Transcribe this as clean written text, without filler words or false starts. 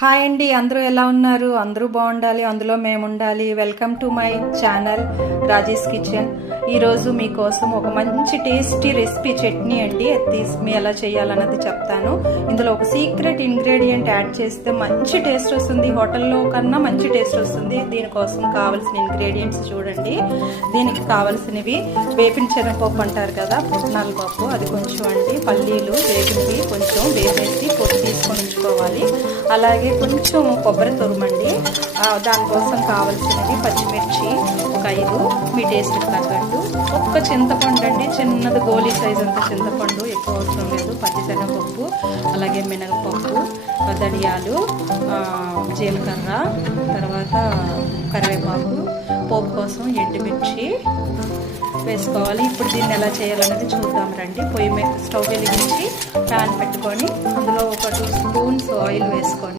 Hi అండి, అందరూ ఎలా ఉన్నారు? అందరూ బాగుండాలి, అందులో మేము ఉండాలి. Welcome to my channel Rajesh kitchen. ఈరోజు మీకోసం ఒక మంచి టేస్టీ రెసిపీ చట్నీ అండి. మీ ఎలా చేయాలన్నది చెప్తాను. ఇందులో ఒక సీక్రెట్ ఇంగ్రీడియంట్ యాడ్ చేస్తే మంచి టేస్ట్ వస్తుంది, హోటల్లో కన్నా మంచి టేస్ట్ వస్తుంది. దీనికోసం కావాల్సిన ఇంగ్రీడియంట్స్ చూడండి. దీనికి కావాల్సినవి వేపిన శనగపప్పు అంటారు కదా, పుట్నాల పప్పు, అది కొంచెం అండి. పల్లీలు వేగినవి కొంచెం వేసేసి పొట్టు తీసుకొని ఉంచుకోవాలి. అలాగే కొంచెం కొబ్బరి తురుమండి. దానికోసం కావాల్సినవి పచ్చిమిర్చి ఒక 5, మీ టేస్ట్కి తగ్గట్టు. ఒక్క చింతపండు అండి, చిన్నది గోలీ సైజ్ అంత చింతపండు, ఎక్కువ అవసరం లేదు. పచ్చిశనగపప్పు, అలాగే మినగపప్పు, ధనియాలు, జీలకర్ర, తర్వాత కరివేపాకు, పోపు కోసం ఎండుమిర్చి వేసుకోవాలి. ఇప్పుడు దీన్ని ఎలా చేయాలన్నది చూద్దాం రండి. పొయ్యి మీద స్టవ్ వెలిగించి ప్యాన్ పెట్టుకొని అందులో ఒక 2 స్పూన్స్ ఆయిల్ వేసుకోండి.